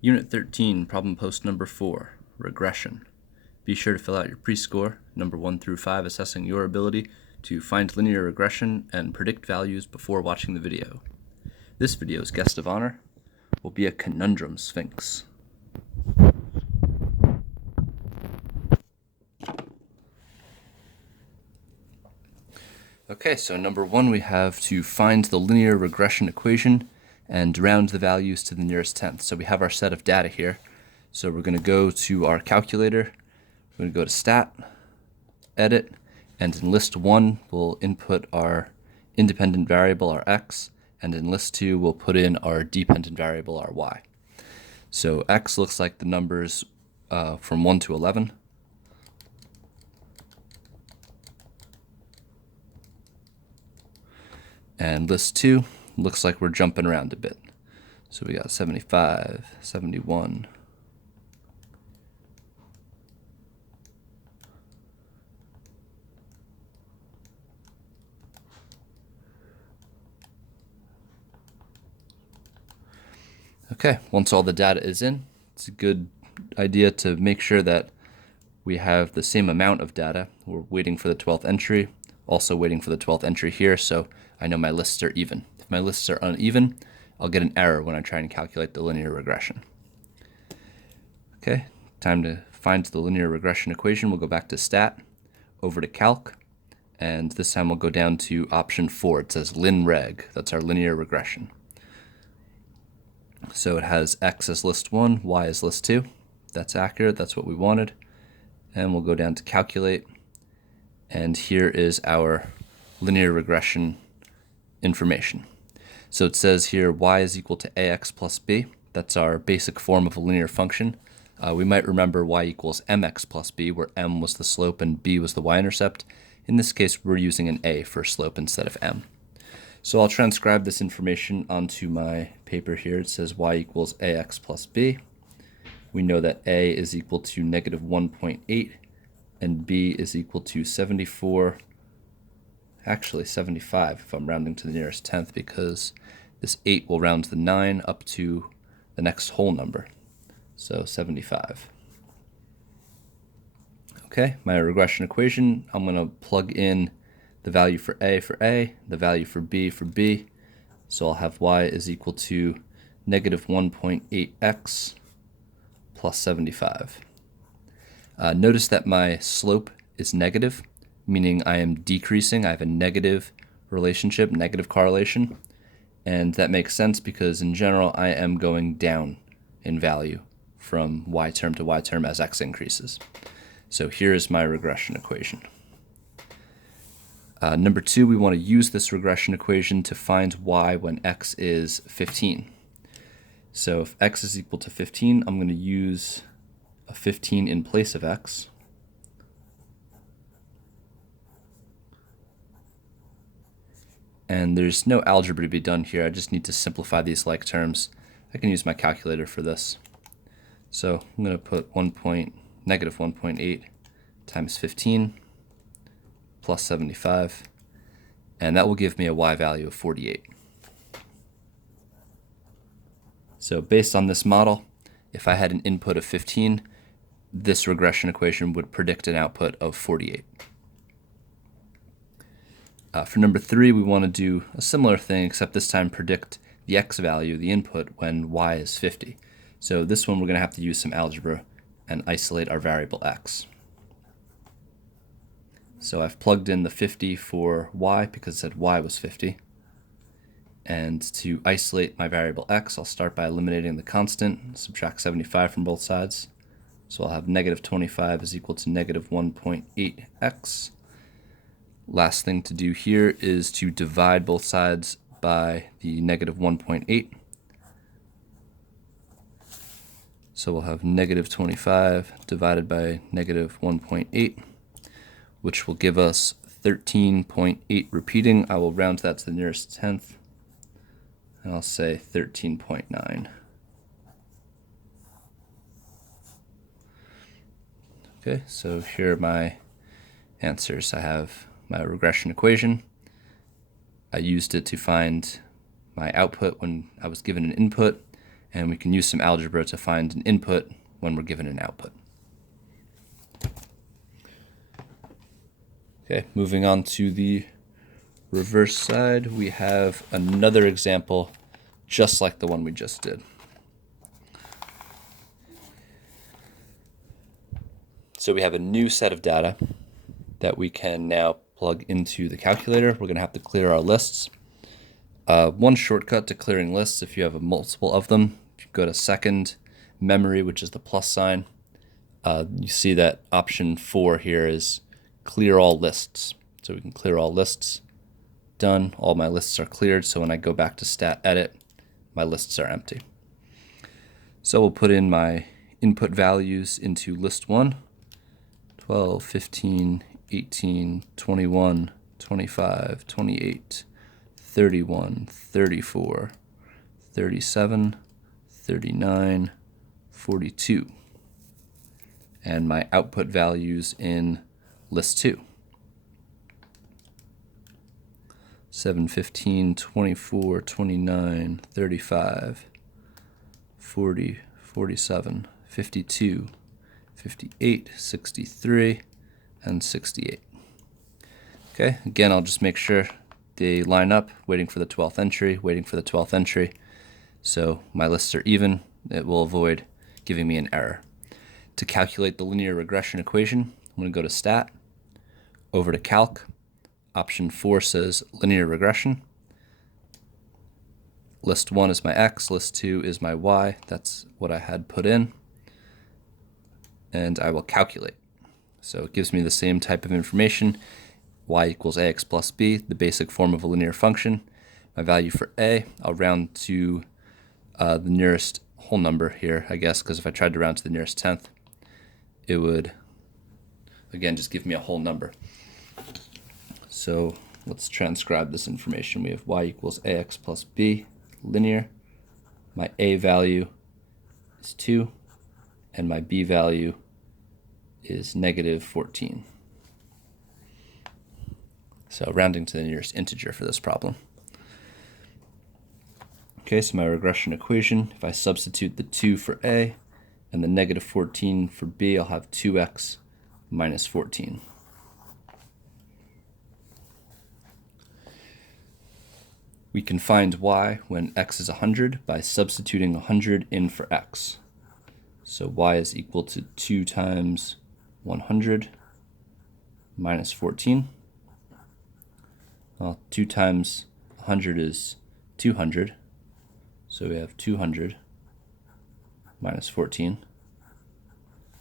Unit 13, problem post number 4, regression. Be sure to fill out your pre-score, number 1 through 5, assessing your ability to find linear regression and predict values before watching the video. This video's guest of honor will be a conundrum sphinx. Okay, so number 1, we have to find the linear regression equation and round the values to the nearest tenth. So we have our set of data here. So we're going to go to our calculator. We're going to go to Stat, Edit, and in list 1, we'll input our independent variable, our x, and in list 2, we'll put in our dependent variable, our y. So x looks like the numbers from 1 to 11. And list 2 looks like we're jumping around a bit. So we got 75, 71. Okay, once all the data is in, it's a good idea to make sure that we have the same amount of data. We're waiting for the 12th entry, also waiting for the 12th entry here, so I know my lists are even. If my lists are uneven, I'll get an error when I try and calculate the linear regression. Okay, time to find the linear regression equation. We'll go back to Stat, over to Calc, and this time we'll go down to option 4. It says linreg. That's our linear regression. So it has x as list 1, y as list 2. That's accurate, that's what we wanted. And we'll go down to Calculate, and here is our linear regression information. So it says here y is equal to ax plus b. That's our basic form of a linear function. We might remember y equals mx plus b, where m was the slope and b was the y-intercept. In this case, we're using an a for slope instead of m. So I'll transcribe this information onto my paper here. It says y equals ax plus b. We know that a is equal to negative 1.8 and b is equal to 74, actually 75 if I'm rounding to the nearest tenth, because this 8 will round to the 9 up to the next whole number, so 75. Okay, my regression equation, I'm going to plug in the value for A, the value for B. So I'll have y is equal to negative 1.8x plus 75. Notice that my slope is negative, meaning I am decreasing. I have a negative relationship, negative correlation. And that makes sense because in general, I am going down in value from y term to y term as x increases. So here is my regression equation. Number 2, we want to use this regression equation to find y when x is 15. So if x is equal to 15, I'm going to use a 15 in place of x. And there's no algebra to be done here. I just need to simplify these like terms. I can use my calculator for this. So I'm going to put negative 1.8 times 15 plus 75, and that will give me a y value of 48. So based on this model, if I had an input of 15, this regression equation would predict an output of 48. For number 3, we want to do a similar thing, except this time predict the x value, the input, when y is 50. So this one we're going to have to use some algebra and isolate our variable x. So I've plugged in the 50 for y because it said y was 50. And to isolate my variable x, I'll start by eliminating the constant, subtract 75 from both sides. So I'll have negative 25 is equal to negative 1.8x. Last thing to do here is to divide both sides by the negative 1.8. So we'll have negative 25 divided by negative 1.8. which will give us 13.8 repeating. I will round that to the nearest tenth, and I'll say 13.9. Okay, so here are my answers. I have my regression equation. I used it to find my output when I was given an input, and we can use some algebra to find an input when we're given an output. Okay, moving on to the reverse side, we have another example just like the one we just did. So we have a new set of data that we can now plug into the calculator. We're going to have to clear our lists. One shortcut to clearing lists, if you have a multiple of them, if you go to second memory, which is the plus sign, you see that option 4 here is clear all lists. So we can clear all lists. Done. All my lists are cleared. So when I go back to stat edit, my lists are empty. So we'll put in my input values into list 1, 12, 15, 18, 21, 25, 28, 31, 34, 37, 39, 42. And my output values in list 2. 7, 15, 24, 29, 35, 40, 47, 52, 58, 63, and 68. Okay, again, I'll just make sure they line up, waiting for the 12th entry, waiting for the 12th entry. So my lists are even. It will avoid giving me an error. To calculate the linear regression equation, I'm going to go to Stat, over to Calc. Option 4 says linear regression. List 1 is my X, list 2 is my Y. That's what I had put in. And I will calculate. So it gives me the same type of information. Y equals ax plus b, the basic form of a linear function. My value for a, I'll round to the nearest whole number here, I guess, because if I tried to round to the nearest tenth, it would, again, just give me a whole number. So let's transcribe this information. We have y equals ax plus b, linear. My a value is 2, and my b value is negative 14. So rounding to the nearest integer for this problem. Okay, so my regression equation, if I substitute the 2 for a and the negative 14 for b, I'll have 2x minus 14. We can find y when x is 100 by substituting 100 in for x. So y is equal to 2 times 100 minus 14. Well, 2 times 100 is 200. So we have 200 minus 14.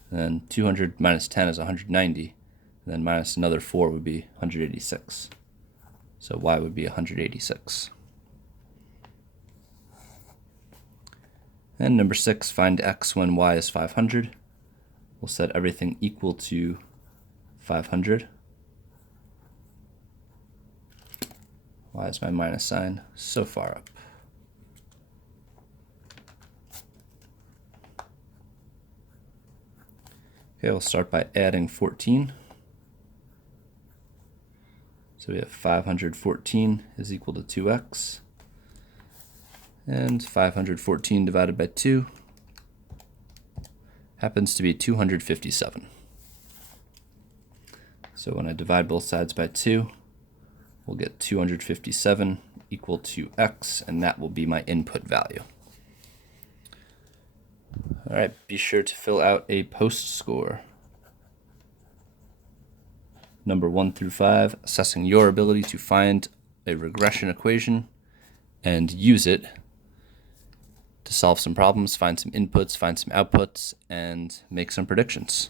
And then 200 minus 10 is 190. And then minus another 4 would be 186. So y would be 186. And number 6, find x when y is 500. We'll set everything equal to 500. Why is my minus sign so far up? Okay, we'll start by adding 14. So we have 514 is equal to 2x. And 514 divided by 2 happens to be 257. So when I divide both sides by 2, we'll get 257 equal to x, and that will be my input value. All right, be sure to fill out a post score. Number 1 through 5, assessing your ability to find a regression equation and use it to solve some problems, find some inputs, find some outputs, and make some predictions.